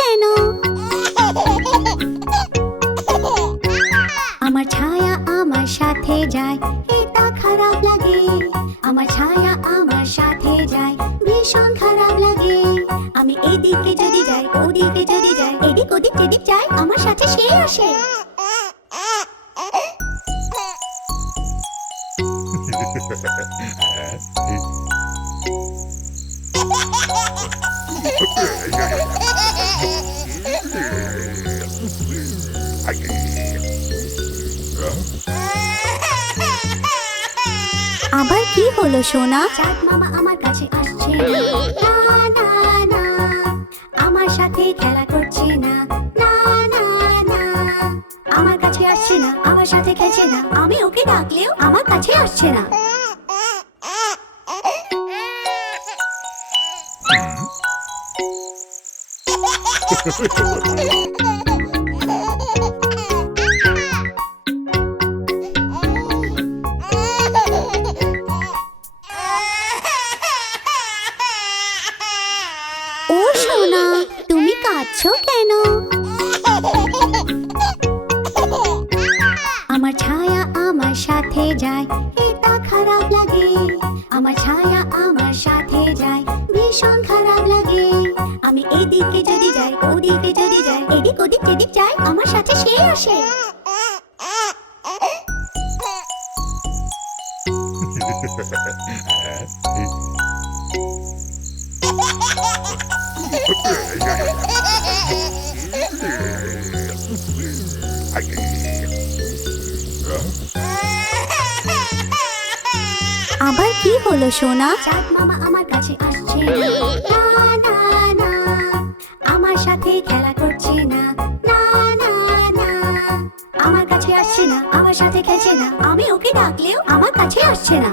কেন? আমার ছায়া আমার সাথে যায়, এটা খারাপ লাগে। আমার ছায়া আমার সাথে যায়, ভীষণ খারাপ লাগে। আমি এদিকে যদি যাই, ওদিকে যদি যাই, এদিক ওদিক যেদিক যাই, আমার সাথে সে আসে। আবার কি হলো সোনা? চাঁদ মামা আমার কাছে আসছে না, না না, আমার সাথে খেলা করছে না, না না না, আমার কাছে আসছে না, আমার সাথে খেলছে না। আমি ওকে ডাকলেও আমার কাছে আসছে না। ও সোনা, তুমি কাঁদছো কেন? আমার ছায়া আমার সাথে যায়, এটা খারাপ লাগে। আমার ছায়া আমার সাথে যায়, ভীষণ খারাপ লাগে। আমি এদিকে যদি যাই, ওদিকে যদি যাই, এদিক ওদিক যেদিক যাই, আমার সাথে সে আসে। আবার কি হলো সোনা? চাঁদ মামা আমার কাছে আসছে না, না না, আমার সাথে খেলা করছে না, না না না, আমার কাছে আসছে না, আমার সাথে খেলছে না। আমি ওকে ডাকলেও আমার কাছে আসছে না।